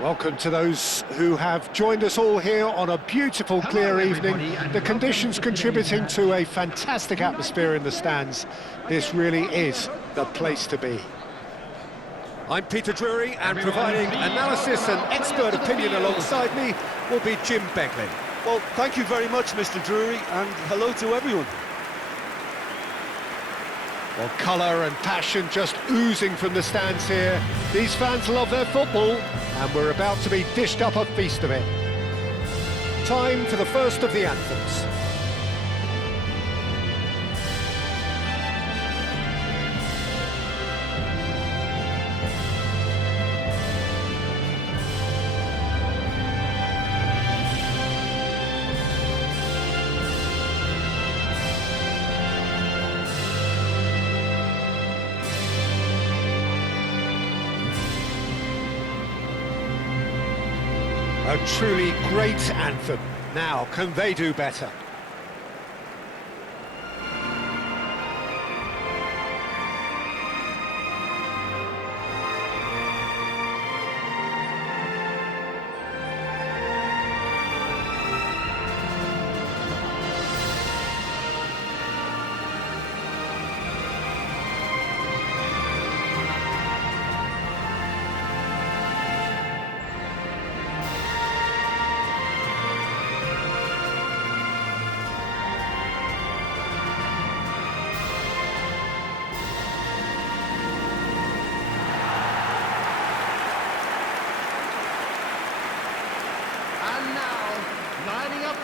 Welcome to those who have joined us all here on a beautiful, clear evening. The conditions contributing to a fantastic atmosphere in the stands. This really is the place to be. I'm Peter Drury, and providing analysis and expert opinion alongside me will be Jim Beglin. Well, thank you very much, Mr. Drury, and hello to everyone. Well, colour and passion just oozing from the stands here. These fans love their football, and we're about to be dished up a feast of it. Time for the first of the anthems. A truly great anthem. Now, can they do better?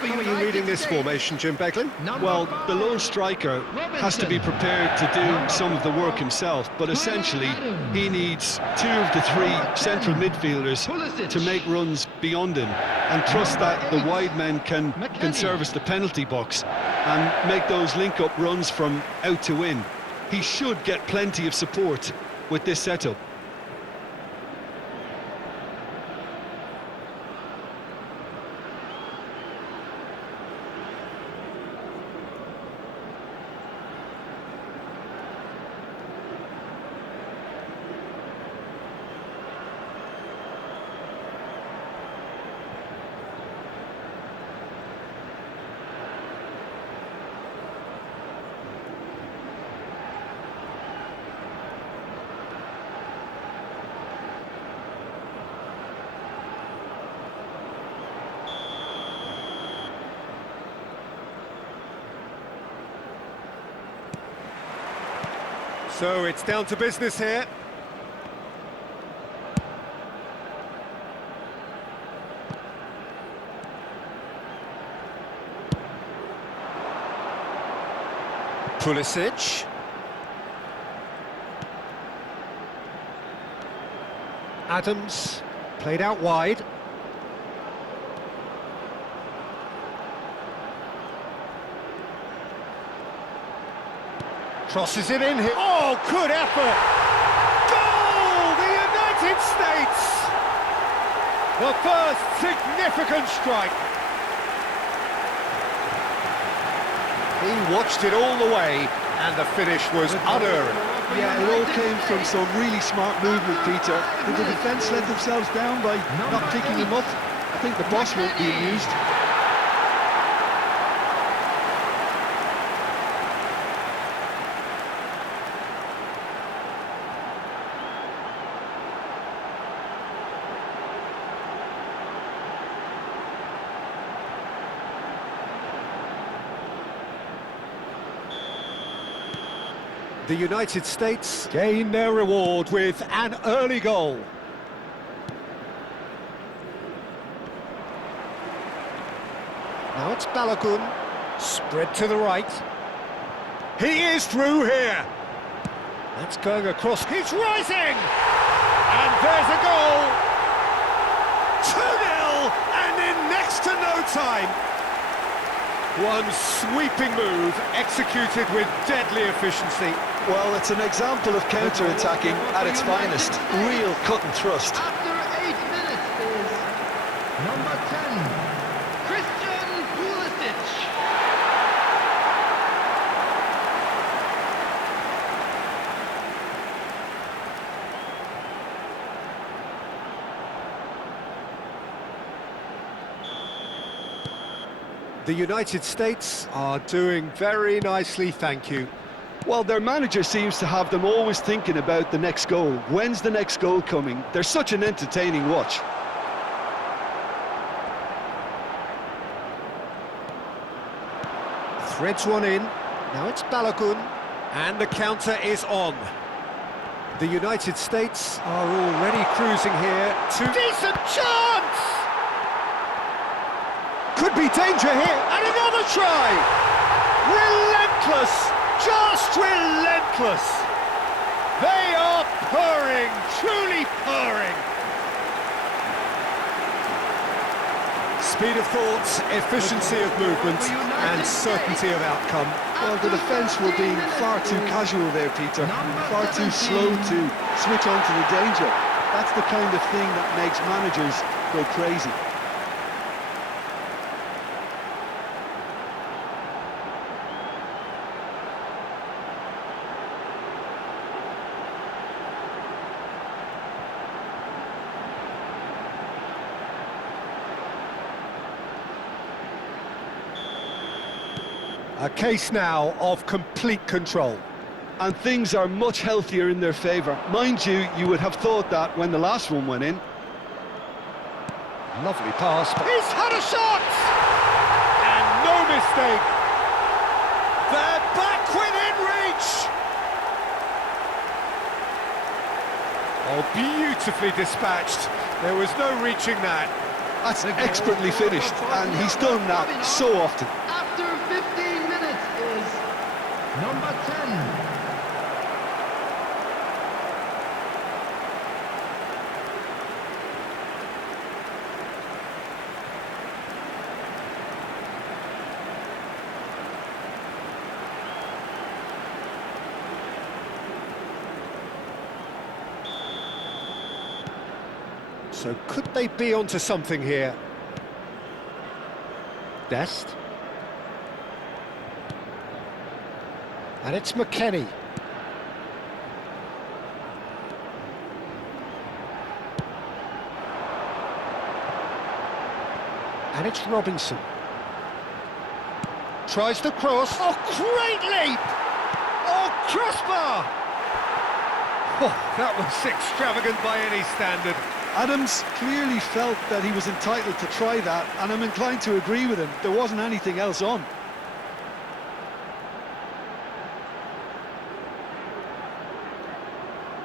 How are you reading this formation, Jim Beglin? Well, the lone striker has to be prepared to do some of the work himself, but essentially he needs two of the three central midfielders to make runs beyond him and trust that the wide men can service the penalty box and make those link-up runs from out to in. He should get plenty of support with this setup. So it's down to business here. Pulisic. Adams, played out wide. Crosses it in here. Oh, good effort! Goal! The United States! The first significant strike. He watched it all the way, and the finish was unerring. Yeah, it all came from some really smart movement, Peter. Did the defence let themselves down by not picking him up? I think the boss won't be amused. The United States gain their reward with an early goal. Now it's Balogun, spread to the right. He is through here. That's going across, he's rising! And there's a goal! 2-0, and in next to no time. One sweeping move, executed with deadly efficiency. Well, it's an example of counter-attacking at its finest. Real cut and thrust. After 8 minutes is number 10, Christian Pulisic. The United States are doing very nicely, thank you. Well, their manager seems to have them always thinking about the next goal. When's the next goal coming? They're such an entertaining watch. Threads one in. Now it's Balogun. And the counter is on. The United States are already cruising here to... Decent chance! Could be danger here. And another try! Relentless! Just relentless! They are purring, truly purring. Speed of thought, efficiency of movement, and certainty of outcome. Well, the defence were being far too casual there, Peter. Far too slow to switch on to the danger. That's the kind of thing that makes managers go crazy. A case now of complete control. And things are much healthier in their favour. Mind you, you would have thought that when the last one went in. Lovely pass. He's had a shot! And no mistake. They're back within reach! Oh, beautifully dispatched. There was no reaching that. That's expertly finished, and he's done that so often. After 15 minutes is number 10. So could they be onto something here? Dest. And it's McKennie. And it's Robinson. Tries the cross. Oh, great leap! Oh, crossbar! Oh, that was extravagant by any standard. Adams clearly felt that he was entitled to try that, and I'm inclined to agree with him. There wasn't anything else on.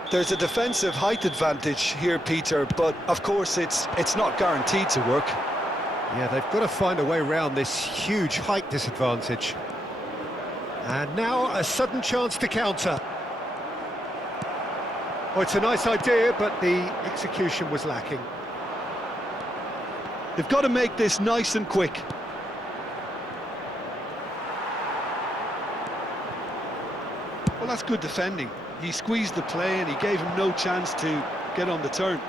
There's a defensive height advantage here, Peter, but of course it's not guaranteed to work. Yeah, they've got to find a way around this huge height disadvantage. And now a sudden chance to counter. Oh, it's a nice idea, but the execution was lacking. They've got to make this nice and quick. Well, that's good defending. He squeezed the play and he gave him no chance to get on the turn.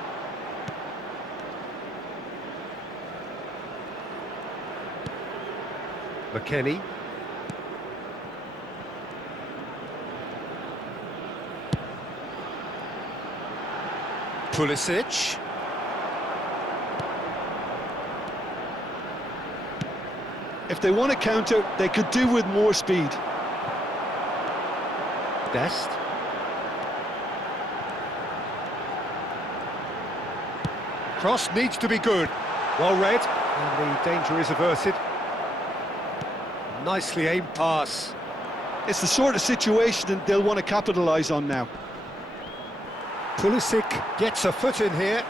McKennie. Pulisic. If they want to counter, they could do with more speed. Dest. Cross needs to be good. Well read, and the danger is averted. Nicely aimed pass. It's the sort of situation that they'll want to capitalise on now. Pulisic gets a foot in here.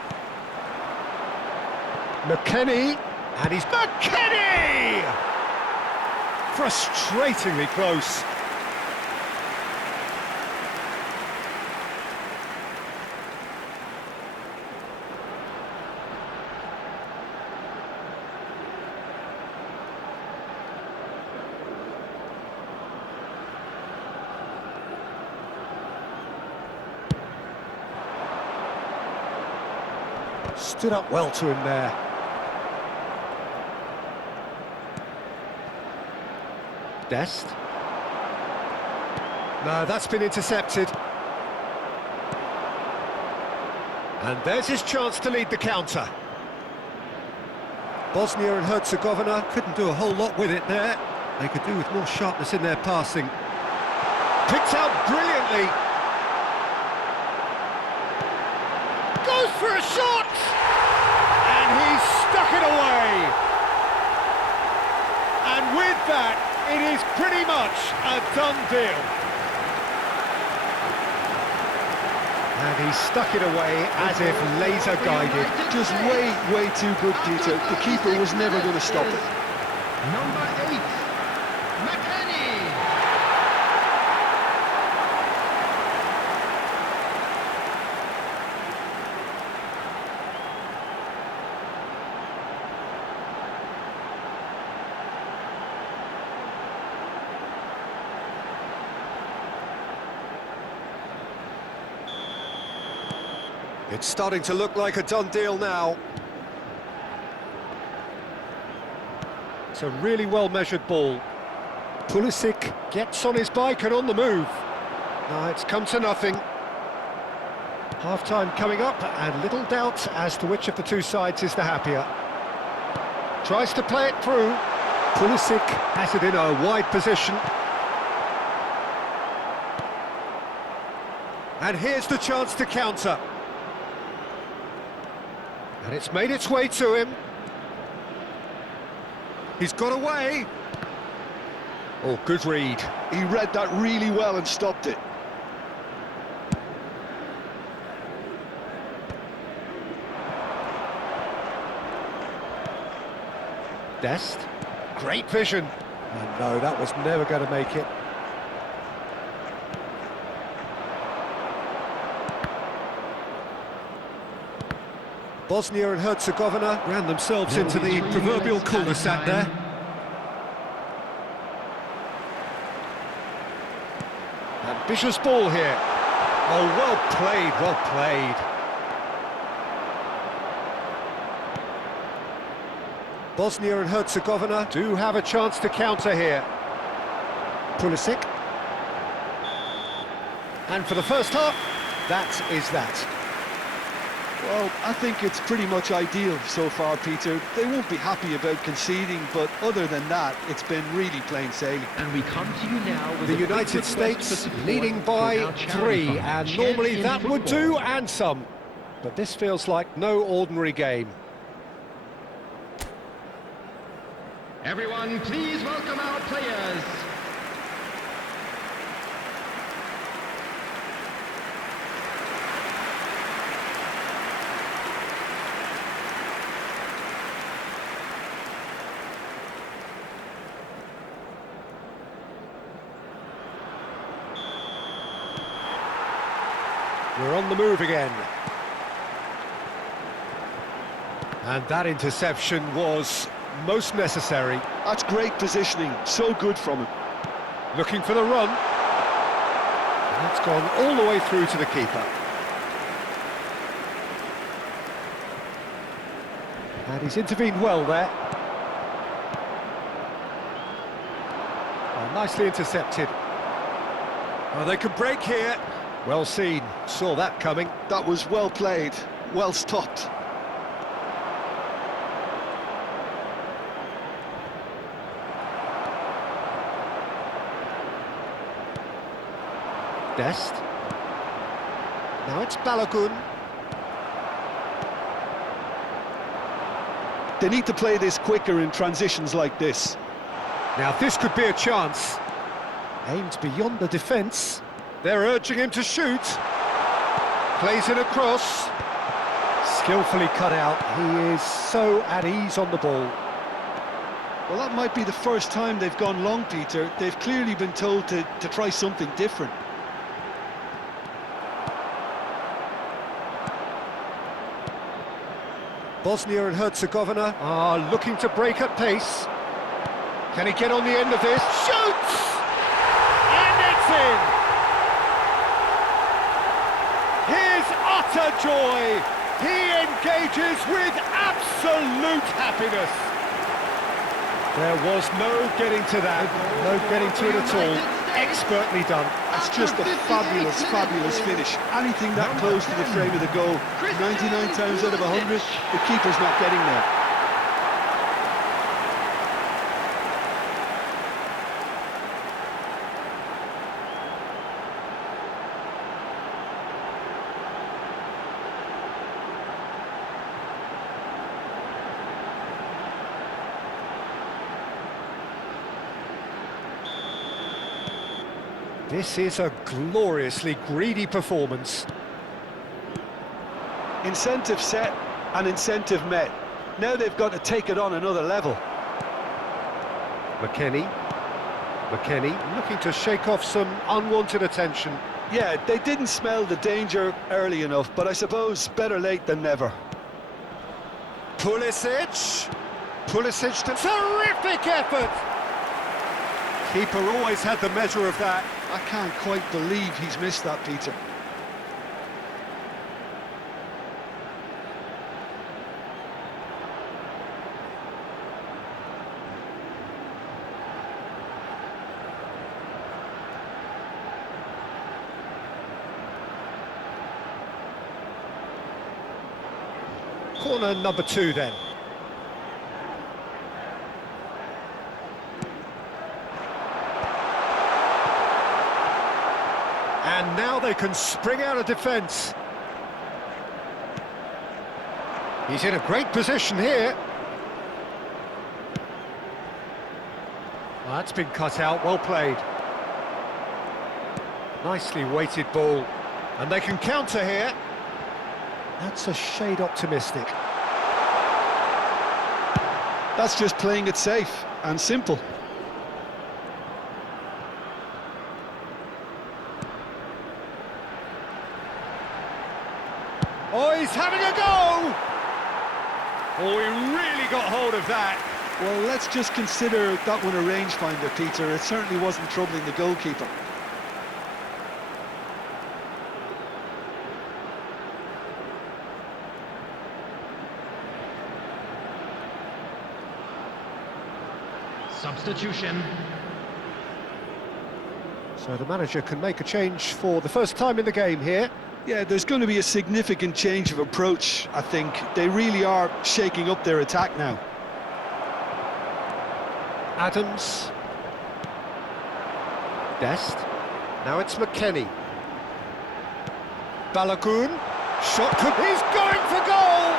McKennie, and he's McKennie! Frustratingly close. Stood up well to him there. Dest. No, that's been intercepted. And there's his chance to lead the counter. Bosnia and Herzegovina couldn't do a whole lot with it there. They could do with more sharpness in their passing. Picked out brilliantly. Goes for a shot! And he's stuck it away. And with that, it is pretty much a done deal. And he stuck it away as if laser-guided. Just way too good, Peter. The keeper was never going to stop it. Number 8, McKennie. It's starting to look like a done deal now. It's a really well-measured ball. Pulisic gets on his bike and on the move. Now it's come to nothing. Half-time coming up, and little doubt as to which of the two sides is the happier. Tries to play it through. Pulisic has it in a wide position. And here's the chance to counter. And it's made its way to him. He's got away. Oh, good read. He read that really well and stopped it. Dest. Great vision. And no, that was never going to make it. Bosnia and Herzegovina ran themselves into the proverbial cul-de-sac there. Ambitious ball here. Oh, well played, well played. Bosnia and Herzegovina Do have a chance to counter here. Pulisic. And for the first half, that is that. Well, I think it's pretty much ideal so far, Peter. They won't be happy about conceding, but other than that, it's been really plain sailing. And we come to you now with The a quick United request States for support leading for by our charity 3, fund, and Shares normally in that would Football. do, and some. But this feels like no ordinary game. Everyone, please welcome our players. We're on the move again. And that interception was most necessary. That's great positioning, so good from him. Looking for the run. And it's gone all the way through to the keeper. And he's intervened well there. Oh, nicely intercepted. Oh, they could break here. Well seen, saw that coming. That was well played, well stopped. Dest. Now it's Balogun. They need to play this quicker in transitions like this. Now this could be a chance. Aimed beyond the defence. They're urging him to shoot. Plays it across. Skillfully cut out. He is so at ease on the ball. Well, that might be the first time they've gone long, Peter. They've clearly been told to try something different. Bosnia and Herzegovina are looking to break at pace. Can he get on the end of this? Shoots! And it's in! His utter joy! He engages with absolute happiness. There was no getting to that, no getting to it at all. Expertly done. That's just a fabulous finish. Anything that close to the frame of the goal, 99 times out of 100, the keeper's not getting there. This is a gloriously greedy performance. Incentive set and incentive met. Now they've got to take it on another level. McKennie looking to shake off some unwanted attention. Yeah, they didn't smell the danger early enough, but I suppose better late than never. Pulisic, terrific effort! Keeper always had the measure of that. I can't quite believe he's missed that, Peter. Corner number 2 then. And now they can spring out of defence. He's in a great position here. Well, that's been cut out, well played. Nicely weighted ball. And they can counter here. That's a shade optimistic. That's just playing it safe and simple. Oh, he's having a go! Oh, he really got hold of that. Well, let's just consider that one a rangefinder, Peter. It certainly wasn't troubling the goalkeeper. Substitution. So the manager can make a change for the first time in the game here. Yeah, there's going to be a significant change of approach, I think. They really are shaking up their attack now. Adams. Dest. Now it's McKennie. Balogun. Shot could... He's going for goal!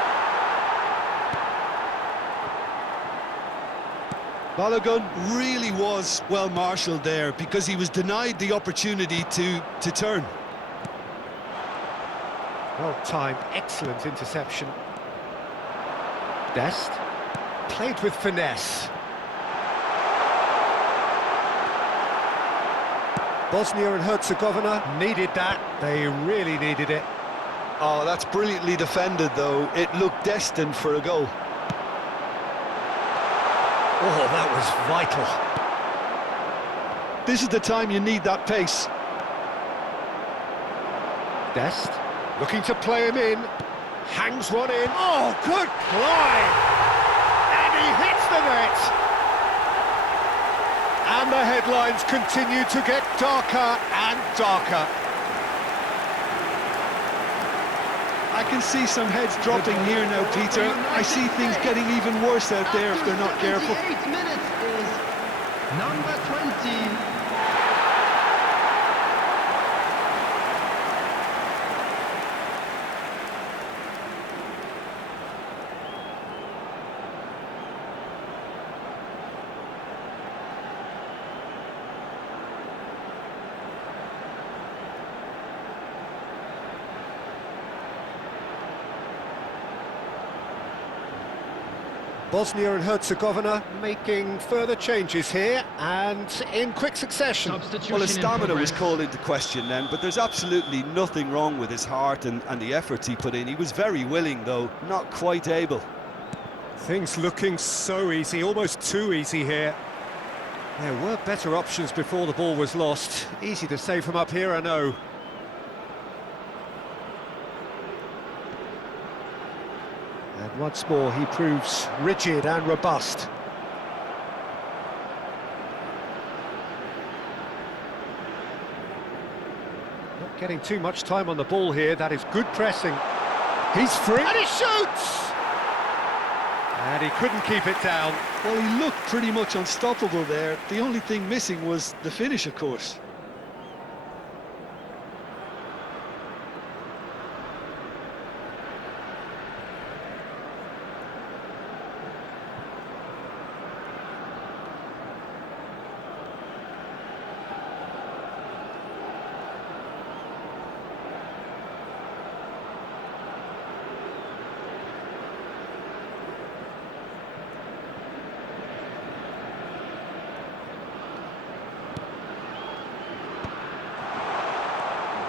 Balogun really was well marshalled there because he was denied the opportunity to turn. Well timed, excellent interception. Dest. Played with finesse. Bosnia and Herzegovina needed that. They really needed it. Oh, that's brilliantly defended, though. It looked destined for a goal. Oh, that was vital. This is the time you need that pace. Dest, looking to play him in. Hangs one in. Oh, good climb! And he hits the net! And the headlines continue to get darker and darker. I can see some heads dropping here now, Peter. I see things getting even worse out there if they're not careful. 8 minutes is number 20. Bosnia and Herzegovina making further changes here and in quick succession. Well, his stamina was called into question then, but there's absolutely nothing wrong with his heart and the efforts he put in. He was very willing, though, not quite able. Things looking so easy, almost too easy here. There were better options before the ball was lost. Easy to save from up here, I know. And once more, he proves rigid and robust. Not getting too much time on the ball here, that is good pressing. He's free, and he shoots! And he couldn't keep it down. Well, he looked pretty much unstoppable there. The only thing missing was the finish, of course.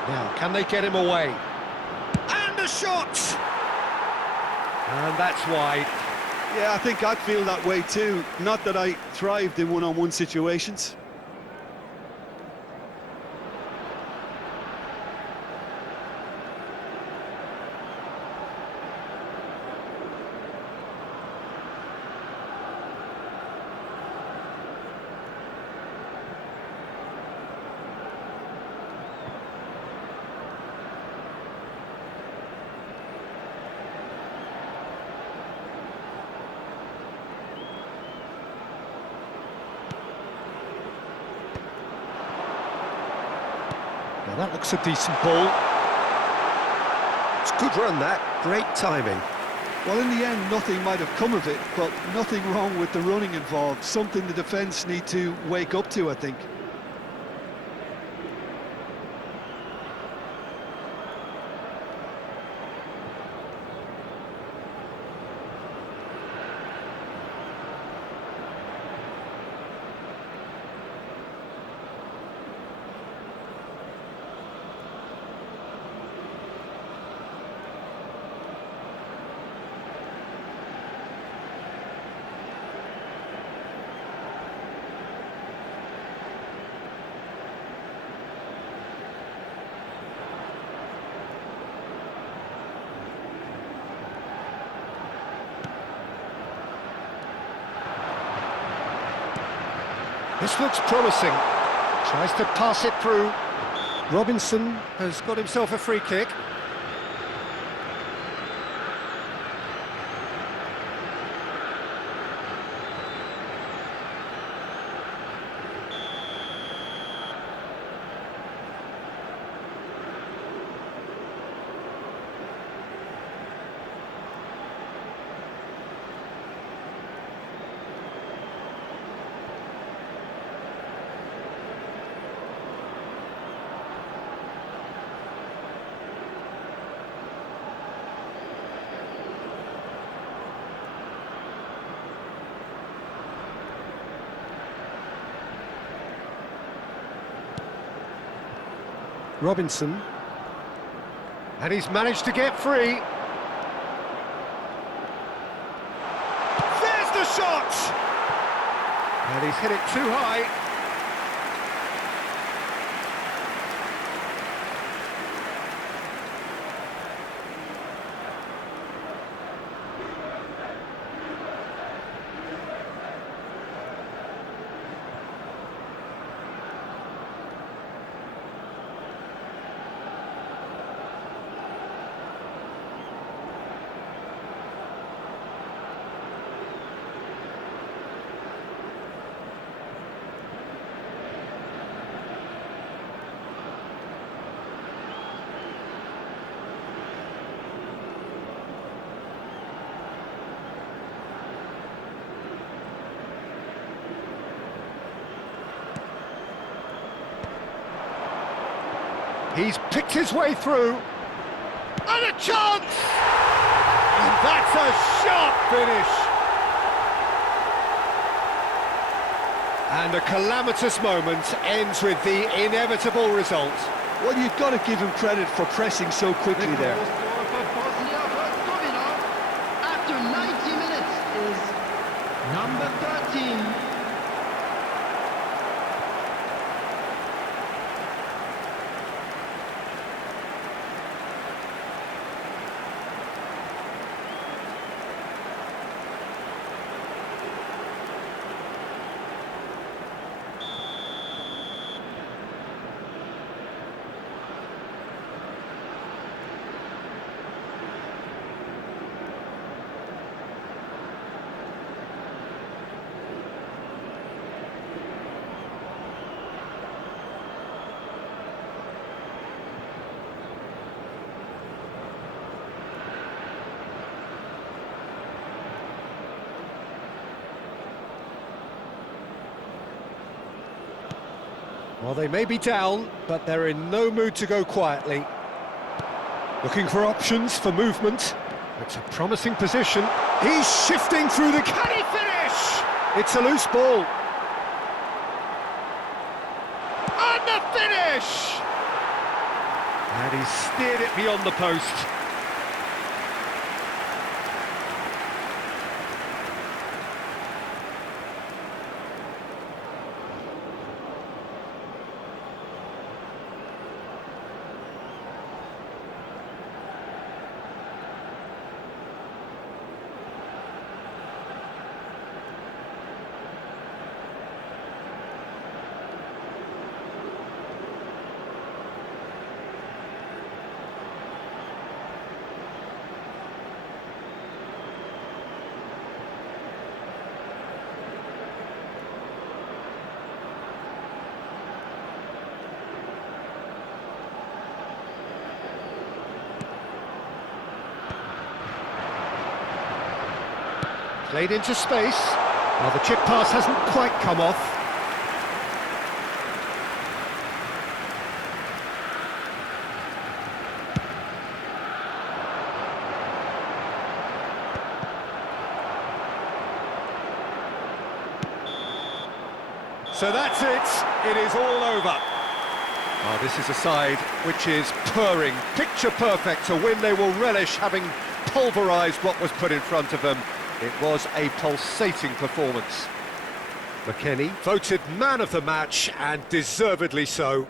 Now, can they get him away? And a shot! And that's wide. Yeah, I think I'd feel that way too. Not that I thrived in one-on-one situations. Now that looks a decent ball. It's a good run, that. Great timing. Well, in the end, nothing might have come of it, but nothing wrong with the running involved. Something the defence need to wake up to, I think. This looks promising. Tries to pass it through. Robinson has got himself a free kick. Robinson. And he's managed to get free. There's the shot! And he's hit it too high. He's picked his way through. And a chance! And that's a sharp finish. And a calamitous moment ends with the inevitable result. Well, you've got to give him credit for pressing so quickly there. Goal scorer for Bosnia Herzegovina after 90 minutes is number 13. Well, they may be down, but they're in no mood to go quietly. Looking for options for movement. It's a promising position. He's shifting through the... Can he finish? It's a loose ball. And the finish! And he's steered it beyond the post. Played into space. Well, the chip pass hasn't quite come off. So that's it. It is all over. Oh, this is a side which is purring, picture perfect, a win they will relish, having pulverised what was put in front of them. It was a pulsating performance. McKennie voted man of the match, and deservedly so.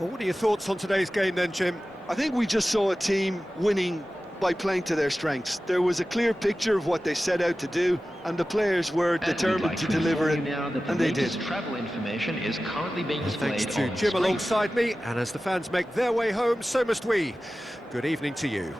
Well, what are your thoughts on today's game then, Jim? I think we just saw a team winning by playing to their strengths. There was a clear picture of what they set out to do, and the players were determined to deliver it, and they did. Travel information is currently being displayed. Thanks to Jim alongside me, and as the fans make their way home, so must we. Good evening to you.